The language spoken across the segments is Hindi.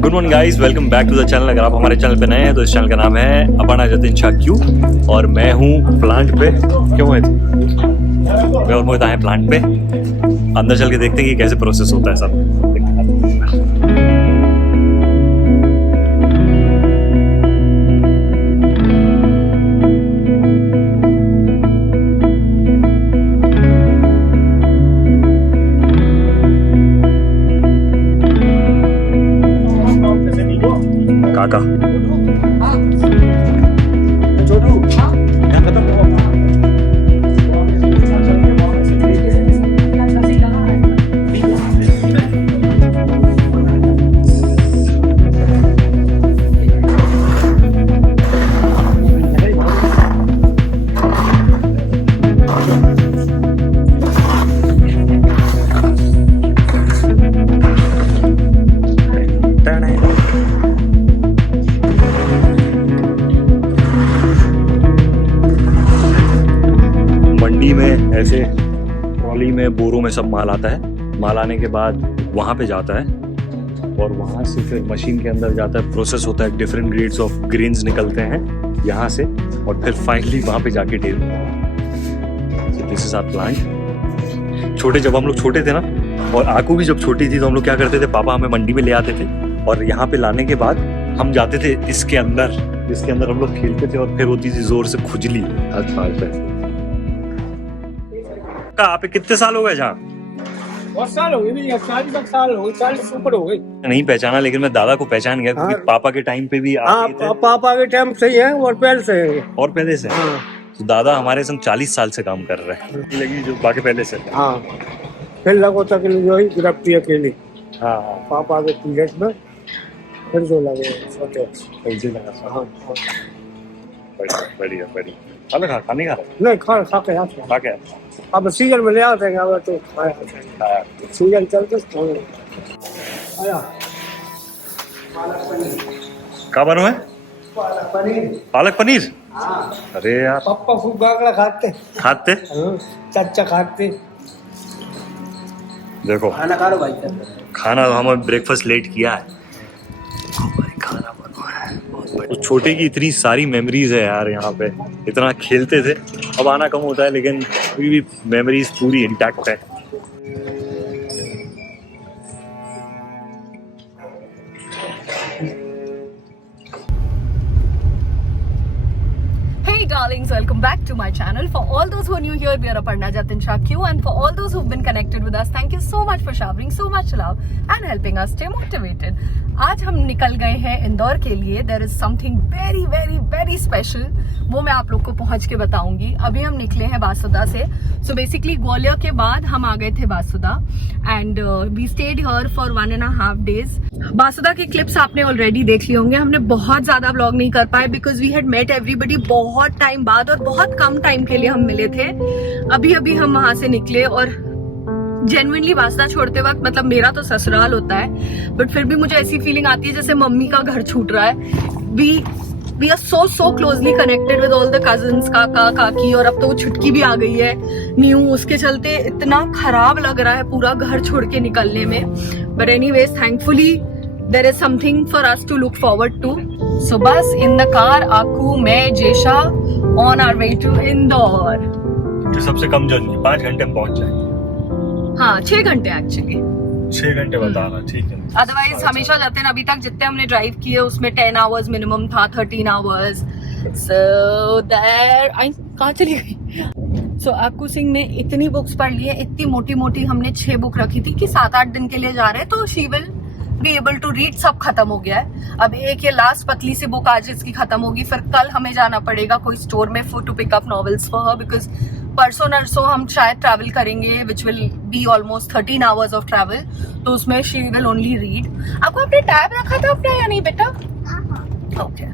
Good morning guys, welcome back to the channel. अगर आप हमारे चैनल पे नए हैं तो इस चैनल का नाम है अपर्णा जतिन शाह क्यू और मैं हूँ प्लांट पे। क्यों मोहित? मैं और मोहित आए प्लांट पे। अंदर चल के देखते हैं कि कैसे प्रोसेस होता है सब। काका मंडी में ऐसे ट्रॉली में बोरों में सब माल आता है। माल आने के बाद वहाँ पे जाता है और वहाँ से फिर मशीन के अंदर जाता है, प्रोसेस होता है, डिफरेंट ग्रेड्स ऑफ ग्रेन्स निकलते हैं यहाँ से और फिर फाइनली वहाँ पे जाके डेल। This is our plant. छोटे जब हम लोग छोटे थे ना, और आकू भी जब छोटी थी तो हम लोग क्या करते थे, पापा हमें मंडी में ले आते थे और यहाँ पे लाने के बाद हम जाते थे इसके अंदर हम लोग खेलते थे और फिर होती थी जोर से खुजली हर साल पे। आप कितने साल हो गए जहाँ? बहुत साल हो गए, 40 साल हो गए, 40 ऊपर हो गए। नहीं पहचाना, लेकिन मैं दादा को पहचान गया क्योंकि पापा के टाइम पे भी पापा के टाइम से ही है और पहले से है। और पहले से तो दादा हमारे संग 40 साल से काम कर रहे हैं। लगी जो बाकी पहले से। हाँ, फिर लगो तक जो ही गिरफ्ती अकेली। हाँ, पापा के पीरियड में फिर जो लगे छोटे। हाँ, बढ़िया बढ़िया। खाने का नहीं खा के अब सीजन में ले आते हैं, अब तो खाया सीजन चलते क्या बनो है? पालक पनीर। हाँ। अरे यार, पापा खूब गागड़ा खाते चाचा खाते। देखो खाना खा लो भाई। खाना तो हमें ब्रेकफास्ट लेट किया है। खाना बना है बहुत। छोटे की इतनी सारी मेमोरीज है यार, यहाँ पे इतना खेलते थे। अब आना कम होता है लेकिन अभी भी मेमोरीज पूरी इंटैक्ट है। Hey darlings, welcome back to my channel. For all those who are new here, we are Aparna Jatin Shah Q, and for all those who've been connected with us, thank you so much for showering so much love and helping us stay motivated. आज हम निकल गए हैं इंदौर के लिए। There is something very very very special, वो मैं आप लोग को पहुंच के बताऊंगी। अभी हम निकले हैं बासुदा से। So basically ग्वालियर के बाद हम आ गए थे Basuda and we stayed here for 1.5 days. Basuda के क्लिप्स आपने ऑलरेडी देख लिए होंगे। हमने बहुत ज्यादा व्लॉग नहीं कर पाए because we had met everybody बहुत टाइम बाद और बहुत कम टाइम के लिए हम मिले थे। अभी हम वहां से निकले और जेन्युइनली बासुदा छोड़ते वक्त, मतलब मेरा तो ससुराल होता है बट फिर भी मुझे ऐसी फीलिंग आती है जैसे मम्मी का घर छूट रहा है। We are so closely connected with all the cousins, काका काकी, और अब तो वो छुटकी भी आ गई है न्यू। उसके चलते इतना खराब लग रहा है पूरा घर छोड़ के निकलने में। But anyways thankfully there is something for us to look forward to. So बस इन द कार आकू, मैं, Jesha on our way to Indore. जो सबसे कम जर्नी 5 घंटे में पहुंच जाएंगे। हाँ 6 घंटे एक्चुअली। 6 घंटे बता रहा, ठीक है। अदरवाइज हमेशा जाते हैं, अभी तक जितने हमने ड्राइव किए उसमें 10 आवर्स मिनिमम था, 13 आवर्स। सो दैट आई कहाँ चली गई। सो आकू सिंह ने इतनी बुक्स पढ़ ली है, इतनी मोटी मोटी। हमने 6 बुक रखी थी कि 7-8 दिन के लिए जा रहे हैं तो she will be able to read. सब खत्म हो गया है। अब एक ये लास्ट पतली सी बुक आज इसकी खत्म होगी, फिर कल हमें जाना पड़ेगा कोई स्टोर में for to pick up novels for her because परसों नरसों हम शायद ट्रैवल करेंगे which will be almost 13 hours of travel. तो उसमें शी विल ओनली रीड। आपको आपने टैब रखा था अपना या नहीं बेटा? ओके।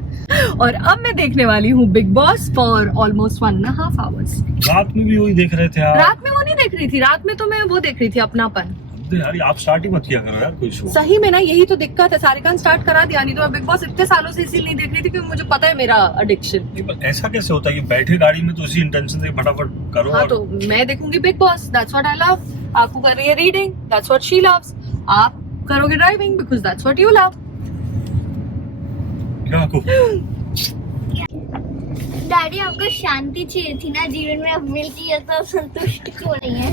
और अब मैं देखने वाली हूँ big boss for almost 1.5 hours. रात में भी वही देख रहे थे आप? रात में वो नहीं देख रही थी, रात में तो मैं वो देख रही थी अपनापन। यार आप स्टार्ट ही मत किया करो यार कोई शो। सही में ना, यही तो दिक्कत है। सारे काम स्टार्ट करा दिया, नहीं तो मैं बिग बॉस इतने सालों से इसीलिए नहीं देख रही थी क्योंकि मुझे पता है मेरा एडिक्शन। ऐसा कैसे होता है कि बैठे गाड़ी में तो उसी इंटेंशन से फटाफट करो? हाँ तो मैं देखूंगी big boss, that's what I love. आपको कर रही है reading, that's what she loves. आप करोगे driving because that's what you love. Kaku daddy आपको शांति चाहिए थी ना जीवन में, अब मिलती है तो संतुष्ट क्यों नहीं है?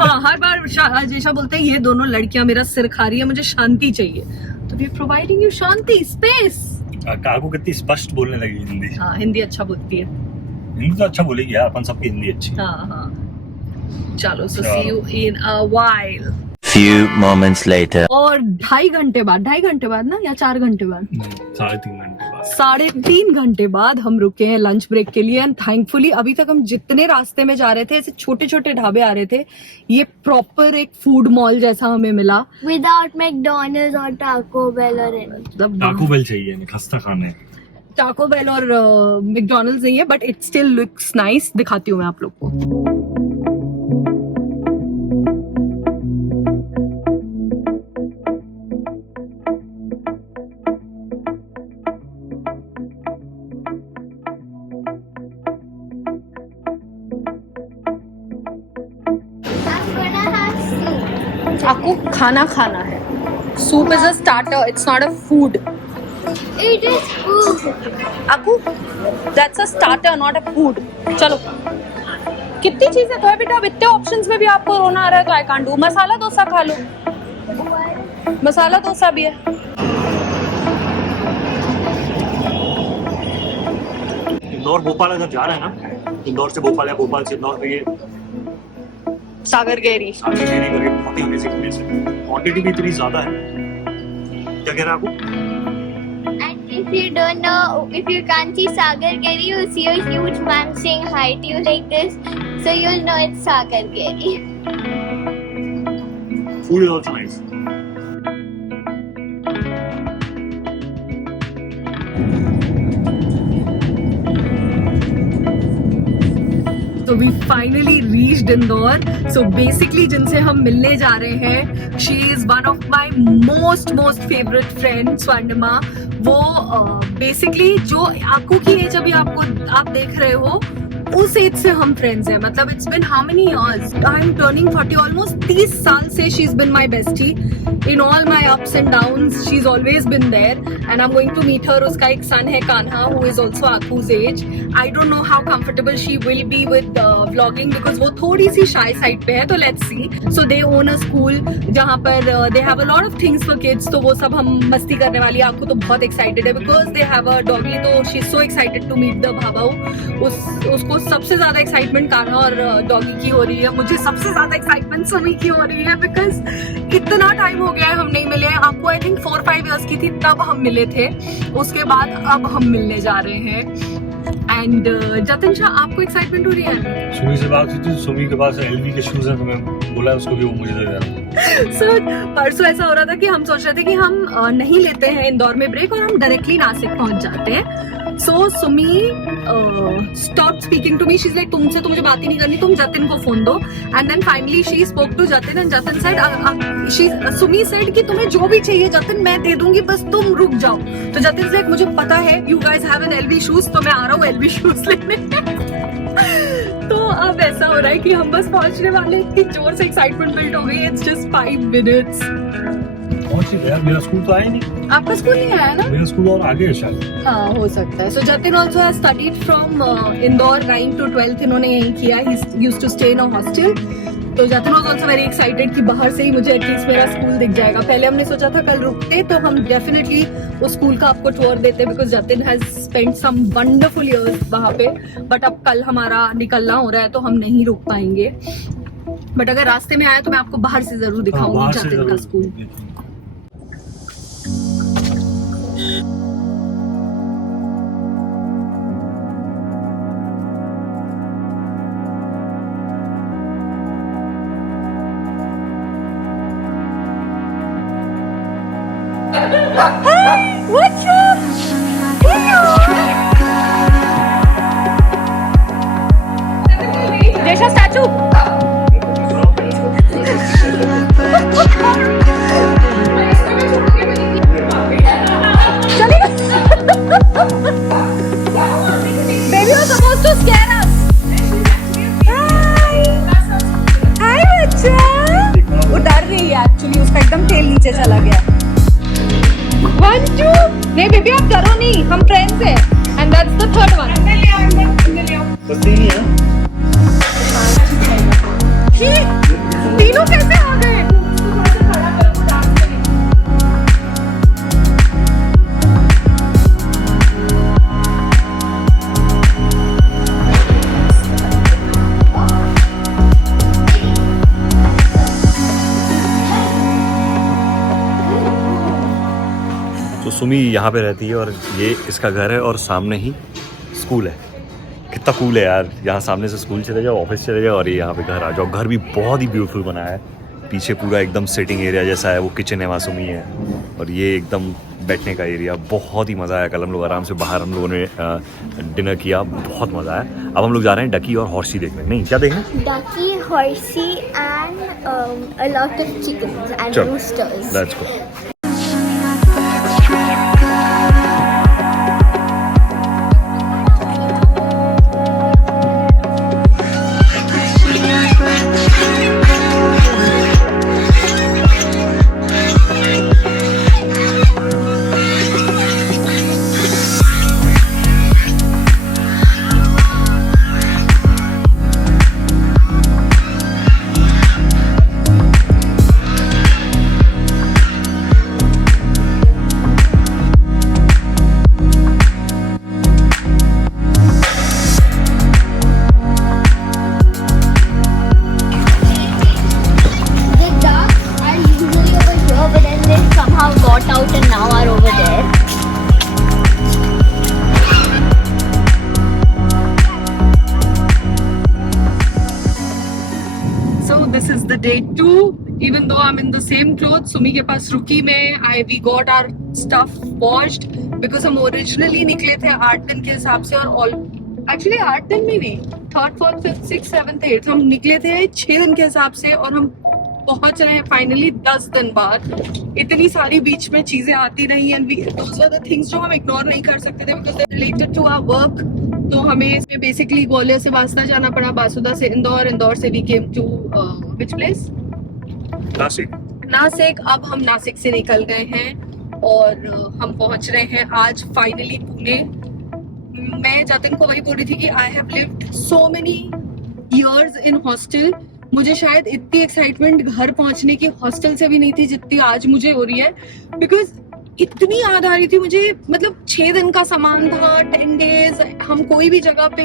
हाँ, हर बार जेशा बोलते हैं ये दोनों लड़कियां मेरा सिर खा रही है, मुझे शांति चाहिए, तो we providing you shanti, space. काकू कितनी स्पष्ट बोलने लगी हिंदी। हाँ, हिंदी अच्छा बोलती है। हिंदी तो अच्छा बोलेगी यार, अपन सबकी हिंदी अच्छी। हाँ हाँ, चलो, so see you in a while. Few moments later. और 2.5 घंटे बाद ना, या 4 घंटे बाद, 3.5 घंटे बाद, 3.5 घंटे बाद हम रुके हैं लंच ब्रेक के लिए। एंड थैंकफुली अभी तक हम जितने रास्ते में जा रहे थे, ऐसे छोटे छोटे ढाबे आ रहे थे, ये प्रॉपर एक फूड मॉल जैसा हमें मिला, विदाउट मैकडॉनल्ड्स और टाको बेल और टाको बेल चाहिए हमें, खस्ता खाने। टाको बेल और मैकडॉनल्ड्स नहीं है, but it still looks nice. दिखाती हूँ मैं आप लोग को। आपको खाना खाना है। Soup is a starter, it's not a food. It is food. आपको that's a starter, not a food. चलो, कितनी चीजें तो है बेटा, अब इतने ऑप्शंस में भी आपको रोना आ रहा है तो I can't do. Masala dosa खा लो, मसाला डोसा भी है। इंदौर भोपाल अगर जा रहे हैं ना, इंदौर से भोपाल या भोपाल से इंदौर, तो ये सागर गेरी करके बहुत ही अमेजिंग प्लेस है। क्वांटिटी भी इतनी ज्यादा है। क्या कह रहे हैं आपको? And if you don't know, if you can't see Sagar Giri, you'll see a huge man saying hi to you like this, so you'll know it's Sagar Giri. Food is also nice. So we finally reached Indore. So basically जिनसे हम मिलने जा रहे हैं, she is one of my most favorite friends, Swarnima. वो basically जो आपको की एज अभी आप देख रहे हो, उस एज से हम फ्रेंड्स हैं. मतलब it's been how many years, I am turning 40, almost 30 साल से she is been my bestie. In all my ups and downs she is always been there, and I am going to meet her. उसका एक सन है Kanha, who is also Aaku's age. I don't know how comfortable she will be with vlogging, because वो थोड़ी सी शाई साइड पे है, तो let's see. So they own a school जहाँ पर they have a lot of things for kids, तो वो सब हम मस्ती करने वाली है. आपको तो बहुत एक्साइटेड है because they have a doggy, तो she is so excited to meet the Bhabhau. उसको सबसे ज्यादा एक्साइटमेंट कान्हा और डॉगी की हो रही है. मुझे सबसे ज्यादा एक्साइटमेंट सुमी की हो रही है, बिकॉज इतना टाइम हो गया है हम नहीं मिले. आपको आई थिंक 4-5 इयर्स की थी तब हम मिले थे, उसके बाद अब हम मिलने जा रहे हैं. एंड जतिन शाह, आपको एक्साइटमेंट हो रही है? सुमी से बात हुई थी, सुमी के पास एलवी के शूज हैं, तो मैं बोला उसको कि वो मुझे दे देना. सो परसों ऐसा हो रहा था कि हम सोच रहे थे कि हम नहीं लेते हैं इंदौर में ब्रेक और हम डायरेक्टली नासिक पहुंच जाते हैं. So Sumi stop speaking to me. She is like, तुमसे तो मुझे बात ही नहीं करनी, तुम जतिन को फोन दो. And then finally she spoke to Jatin, and Jatin said, Sumi said कि तुम्हें जो भी चाहिए जतिन मैं दे दूंगी, बस तुम रुक जाओ. तो जतिन से, मुझे पता है you guys have an LV shoes, तो मैं आ रहा हूँ एलवी शूज लेने. तो अब ऐसा हो रहा है कि हम बस पहुंचने वाले, इतनी जोर से एक्साइटमेंट बिल्ड हो गई. It's just 5 minutes. मेरा स्कूल तो आया नहीं. आपका स्कूल नहीं आया ना? मेरा स्कूल और आगे है शायद. हाँ, हो सकता है. So Jatin also has studied from Indore 9 to 12. इन्होंने यही किया. He used to stay in a hostel. तो Jatin was also very excited कि बाहर से ही मुझे एटलीस्ट मेरा स्कूल दिख जाएगा. पहले हमने सोचा था कल रुकते तो हम डेफिनेटली उस स्कूल का आपको टूर देते, because Jatin has spent some wonderful years वहाँ पे. बट अब कल हमारा निकलना हो रहा है तो हम नहीं रुक पाएंगे. बट अगर रास्ते में आए तो मैं आपको बाहर से जरूर दिखाऊंगी जतिन का school. What's up? Desha statue. चलेगा? Baby was supposed to scare us. Hi बच्चा. वो डर रही है एक्चुअली, उसका एकदम तेल नीचे चला गया. 1, 2 नहीं बेबी आप डरो नहीं, हम फ्रेंड्स हैं। And that's the third one. तीनों कैसे आ गए? तो सुमी यहाँ पे रहती है और ये इसका घर है और सामने ही स्कूल है। कितना कूल है यार, यहाँ सामने से स्कूल चले जाओ, ऑफिस चले जाओ और ये यहाँ पे घर आ जाओ। घर भी बहुत ही ब्यूटीफुल बना है, पीछे पूरा एकदम सिटिंग एरिया जैसा है, वो किचन है वहाँ सुमी है और ये एकदम बैठने का एरिया। बहुत ही मज़ा आया। कल हम लोग आराम से बाहर हम लोगों ने डिनर किया, बहुत मज़ा आया। अब हम लोग जा रहे हैं डकी और हॉर्सी देखने। नहीं क्या देखने? Ducky, horsey, and a lot of chickens and चलो, roosters. Let's go. The ducks are usually over here, but then they somehow got out and now are over there. So this is the day 2. Even though I'm in the same clothes, Sumi के पास रुकी में we got our stuff washed because हम originally निकले थे 8 दिन के हिसाब से और all actually 8 दिन में नहीं, 3rd 4th 5th 6th 7th 8th हम निकले थे 6 दिन के हिसाब से और हम पहुंच रहे हैं फाइनली 10 दिन बाद। इतनी सारी बीच में चीजें आती रही and those were the things जो हम इग्नोर नहीं कर सकते थे because they're related to our work। तो हमें इसमें बेसिकली ग्वालियर से बासुदा जाना पड़ा, बासुदा से इंदौर, इंदौर से we came to which place? Nashik. अब हम नासिक से निकल गए हैं और हम पहुंच रहे हैं आज फाइनली पुणे। मैं जतिन को वही बोल रही थी कि I have lived so many years in hostel. मुझे शायद इतनी एक्साइटमेंट घर पहुंचने की हॉस्टल से भी नहीं थी जितनी आज मुझे हो रही है बिकॉज इतनी याद आ रही थी मुझे। मतलब 6 दिन का सामान था, 10 डेज, हम कोई भी जगह पे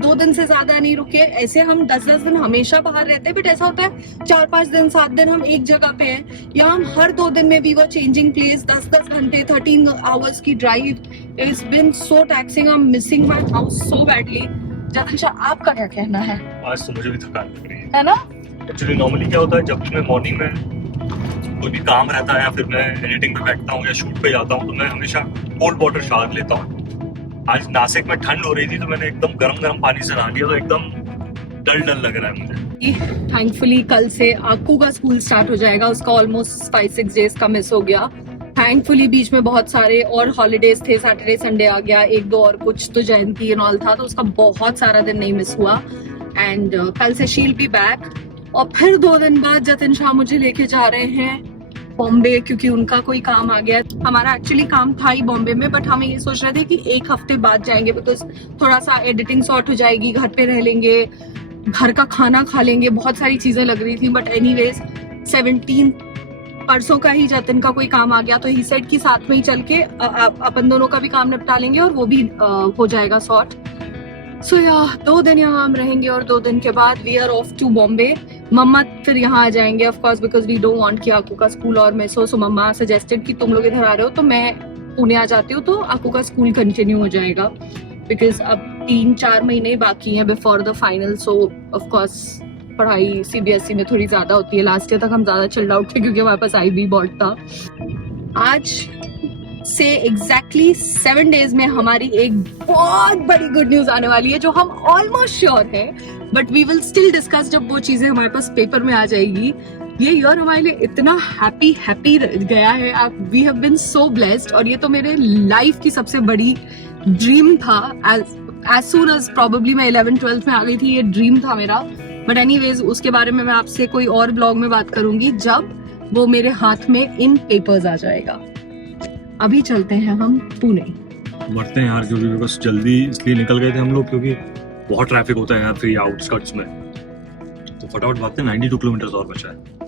2 दिन से ज्यादा नहीं रुके। ऐसे हम 10-10 दिन हमेशा बाहर रहते हैं बट ऐसा होता है 4-5 दिन 7 दिन हम एक जगह पे हैं। यहाँ हम हर 2 दिन में वी वर चेंजिंग प्लेस, 10-10 घंटे, 13 आवर्स की drive. It's been so taxing, I am missing my house so badly. Jatin Shah आपका क्या कहना है? आज तो मुझे भी थकान लग रही है ना? एक्चुअली नॉर्मली क्या होता है जब मैं मॉर्निंग में कोई भी काम रहता है या फिर मैं एडिटिंग पे बैठता हूँ या शूट पे जाता हूँ तो मैं हमेशा कोल्ड वाटर शावर लेता हूँ। आज नासिक में ठंड हो रही थी तो मैंने एकदम गरम पानी से नहा लिया तो एकदम डल लग रहा है मुझे। थैंकफुली कल से आकू का स्कूल स्टार्ट हो जाएगा, उसका ऑलमोस्ट 5-6 डेज का मिस हो गया। थैंकफुली बीच में बहुत सारे और हॉलीडेज थे, सैटरडे संडे आ गया, 1-2 और कुछ तो जयंती एंड ऑल था तो उसका बहुत सारा दिन नहीं मिस हुआ। एंड कल से शील बी बैक और फिर 2 दिन बाद जतिन शाह मुझे लेके जा रहे हैं बॉम्बे क्योंकि उनका कोई काम आ गया। हमारा एक्चुअली काम था ही बॉम्बे में बट हम ये सोच रहे थे कि 1 हफ्ते बाद जाएंगे बिकॉज थोड़ा सा एडिटिंग सॉर्ट हो जाएगी, घर पे रह लेंगे, घर का खाना खा लेंगे, बहुत सारी चीजें लग रही थी। बट एनीवेज 17 परसों का ही जतिन का कोई काम आ गया तो ही सेड कि साथ में ही चल के अपन दोनों का भी काम निपटा लेंगे और वो भी हो जाएगा सॉर्ट। सो या 2 दिन यहाँ हम रहेंगे और 2 दिन के बाद we are off to Bombay. मम्मा फिर यहाँ आ जाएंगे of course because we don't want कि आकू का स्कूल और मैं सो मम्मा सजेस्टेड कि तुम लोग इधर आ रहे हो तो मैं पुणे आ जाती हूँ तो आकू का स्कूल कंटिन्यू हो जाएगा बिकॉज अब 3-4 महीने बाकी हैं before the final. So of course पढ़ाई सीबीएसई में थोड़ी ज्यादा होती है। लास्ट ईयर तक हम ज्यादा चिल्ड आउट थे क्योंकि हमारे पास IB बोर्ड था। आज से एग्जैक्टली 7 डेज में हमारी एक बहुत बड़ी गुड न्यूज आने वाली है जो हम ऑलमोस्ट श्योर है but we will still discuss जब वो चीजें हमारे पास पेपर में आ जाएगी। ये ईयर हमारे लिए इतना हैप्पी गया है, we have been so blessed और ये तो मेरे लाइफ की सबसे बड़ी ड्रीम था। एज सून एज प्रोबेबली मैं 11th-12th में आ गई थी, ये ड्रीम था मेरा। बट एनीवेज उसके बारे में मैं आपसे कोई और ब्लॉग में बात करूंगी जब वो मेरे हाथ में इन पेपर्स आ जाएगा। अभी चलते हैं हम पुणे। मरते हैं यार, क्योंकि बस जल्दी इसलिए निकल गए थे हम लोग क्योंकि बहुत ट्रैफिक होता है यार फ्री आउटस्कर्ट्स में, तो फटाफट भागते हैं। 92 किलोमीटर और बचा है।